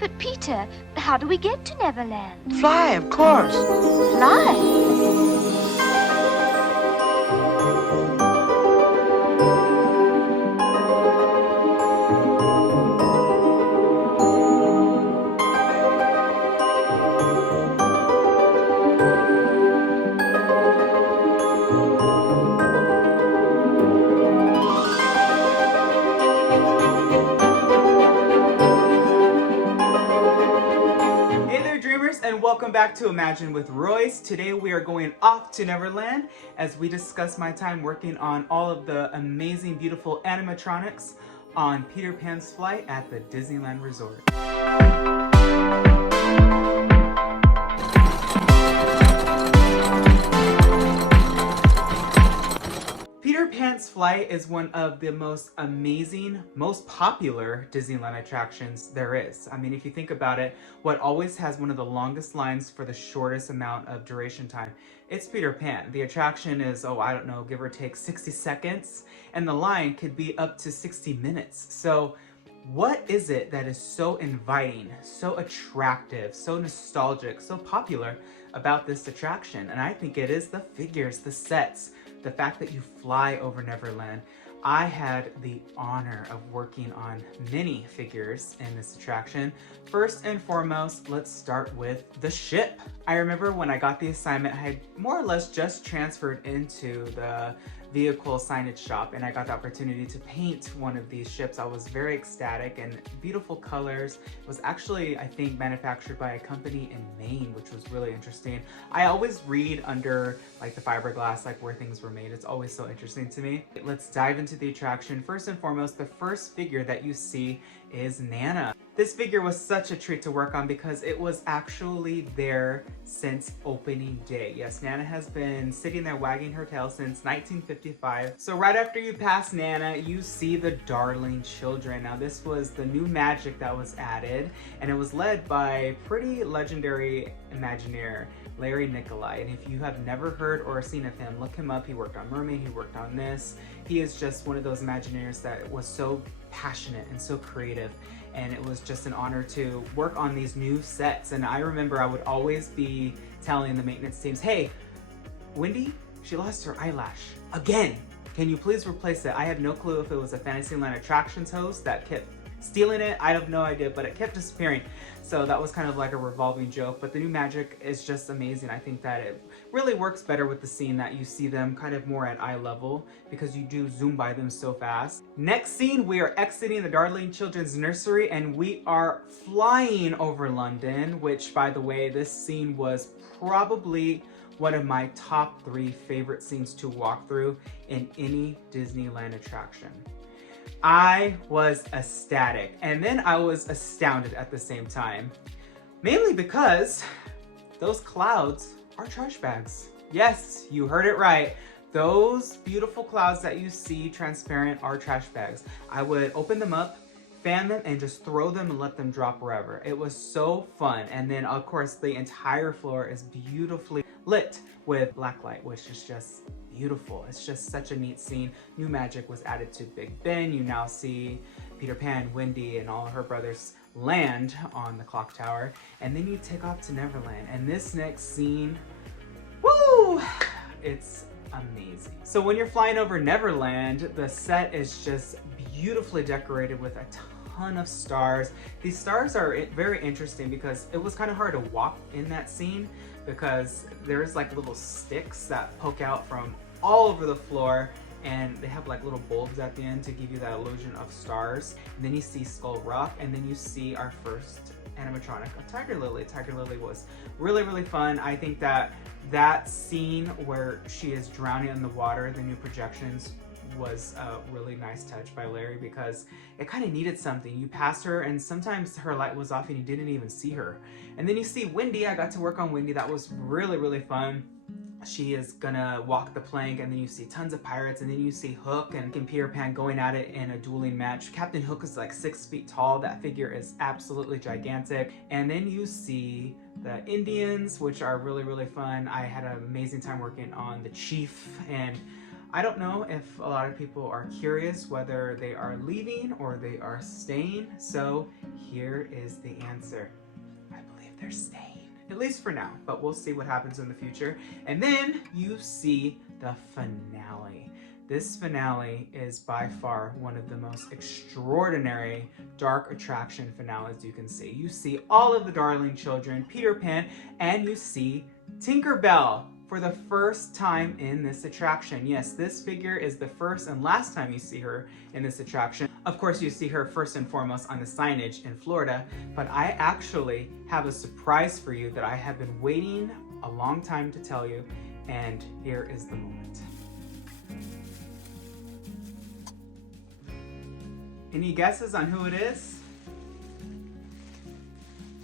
But Peter, how do we get to Neverland? Fly, of course. Fly? Hey there, dreamers, and welcome back to Imagine with Royce. Today we are going off to Neverland as we discuss my time working on all of the amazing, beautiful animatronics on Peter Pan's flight at the Disneyland Resort. Peter Pan's Flight is one of the most amazing, most popular Disneyland attractions there is. I mean, if you think about it, what always has one of the longest lines for the shortest amount of duration time, it's Peter Pan. The attraction is, I don't know, give or take 60 seconds, and the line could be up to 60 minutes. So what is it that is so inviting, so attractive, so nostalgic, so popular about this attraction? And I think it is the figures, the sets, the fact that you fly over Neverland. I had the honor of working on many figures in this attraction. First and foremost, let's start with the ship. I remember when I got the assignment, I had more or less just transferred into the vehicle signage shop, and I got the opportunity to paint one of these ships. I was very ecstatic, and beautiful colors. It was actually, I think, manufactured by a company in Maine, which was really interesting. I always read under like the fiberglass, like where things were made. It's always so interesting to me. Let's dive into the attraction. First and foremost, the first figure that you see is Nana. This figure was such a treat to work on because it was actually there since opening day. Yes, Nana has been sitting there wagging her tail since 1955. So right after you pass Nana, you see the Darling Children. Now this was the new magic that was added, and it was led by pretty legendary Imagineer, Larry Nicolai. And if you have never heard or seen of him, look him up. He worked on Mermaid, he worked on this. He is just one of those Imagineers that was so passionate and so creative, and it was just an honor to work on these new sets. And I remember I would always be telling the maintenance teams, hey, Wendy, she lost her eyelash again. Can you please replace it? I had no clue if it was a Fantasyland Attractions host that kept stealing it. I have no idea, but it kept disappearing. So that was kind of like a revolving joke, but the new magic is just amazing. I think that it really works better with the scene that you see them kind of more at eye level because you do zoom by them so fast. Next scene, we are exiting the Darling Children's Nursery and we are flying over London, which, by the way, this scene was probably one of my top 3 favorite scenes to walk through in any Disneyland attraction. I was ecstatic, and then I was astounded at the same time, mainly because those clouds are trash bags. Yes, you heard it right. Those beautiful clouds that you see transparent are trash bags. I would open them up, fan them, and just throw them and let them drop wherever. It was so fun. And then of course the entire floor is beautifully lit with black light, which is just beautiful. It's just such a neat scene. New magic was added to Big Ben. You now see Peter Pan, Wendy, and all of her brothers land on the clock tower, and then you take off to Neverland. And this next scene, woo, it's amazing. So when you're flying over Neverland, the set is just beautifully decorated with a ton of stars. These stars are very interesting because it was kind of hard to walk in that scene because there's like little sticks that poke out from all over the floor, and they have like little bulbs at the end to give you that illusion of stars. And then you see Skull Rock, and then you see our first animatronic, a Tiger Lily. Tiger Lily was really, really fun. I think that that scene where she is drowning in the water, the new projections, was a really nice touch by Larry because it kind of needed something. You passed her and sometimes her light was off and you didn't even see her. And then you see Wendy. I got to work on Wendy. That was really, really fun. She is gonna walk the plank, and then you see tons of pirates, and then you see Hook and Peter Pan going at it in a dueling match. Captain Hook is like 6 feet tall. That figure is absolutely gigantic. And then you see the Indians, which are really, really fun. I had an amazing time working on the Chief, and I don't know if a lot of people are curious whether they are leaving or they are staying, so here is the answer. I believe they're staying, at least for now, but we'll see what happens in the future. And then you see the finale. This finale is by far one of the most extraordinary dark attraction finales you can see. You see all of the darling children, Peter Pan, and you see Tinkerbell for the first time in this attraction. Yes, this figure is the first and last time you see her in this attraction. Of course, you see her first and foremost on the signage in Florida, but I actually have a surprise for you that I have been waiting a long time to tell you, and here is the moment. Any guesses on who it is?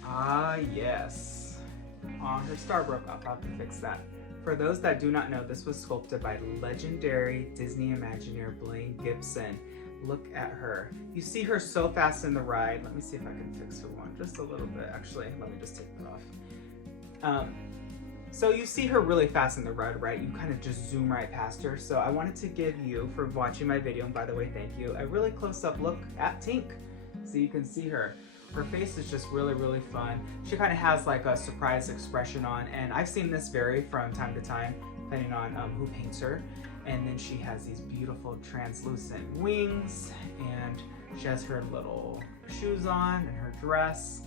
Ah, yes. Oh, her star broke off. I'll have to fix that. For those that do not know, this was sculpted by legendary Disney Imagineer Blaine Gibson. Look at her. You see her so fast in the ride. Let me see if I can fix her one just a little bit. Actually, let me just take it off. So you see her really fast in the ride, right? You kind of just zoom right past her. So I wanted to give you, for watching my video, and by the way, thank you, a really close-up look at Tink, so you can see her. Her face is just really, really fun. She kind of has like a surprised expression on, and I've seen this vary from time to time, depending on who paints her. And then she has these beautiful translucent wings, and she has her little shoes on and her dress.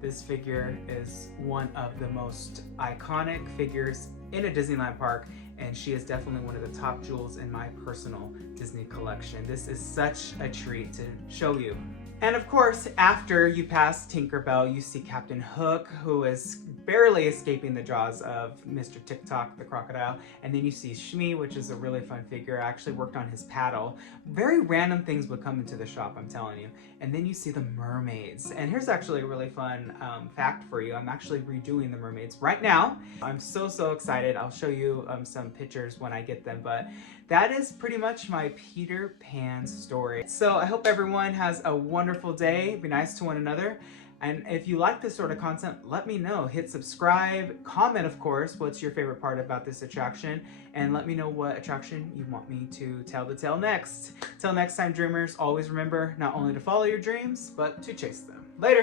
This figure is one of the most iconic figures in a Disneyland park, and she is definitely one of the top jewels in my personal Disney collection. This is such a treat to show you. And of course, after you pass Tinkerbell, you see Captain Hook, who is barely escaping the jaws of Mr. TikTok, the crocodile. And then you see Shmi, which is a really fun figure. I actually worked on his paddle. Very random things would come into the shop, I'm telling you. And then you see the mermaids. And here's actually a really fun fact for you. I'm actually redoing the mermaids right now. I'm so excited. I'll show you some pictures when I get them, but that is pretty much my Peter Pan story. So I hope everyone has a wonderful day. Be nice to one another. And if you like this sort of content, let me know. Hit subscribe, comment, of course, what's your favorite part about this attraction, and let me know what attraction you want me to tell the tale next. Till next time, dreamers, always remember not only to follow your dreams, but to chase them. Later.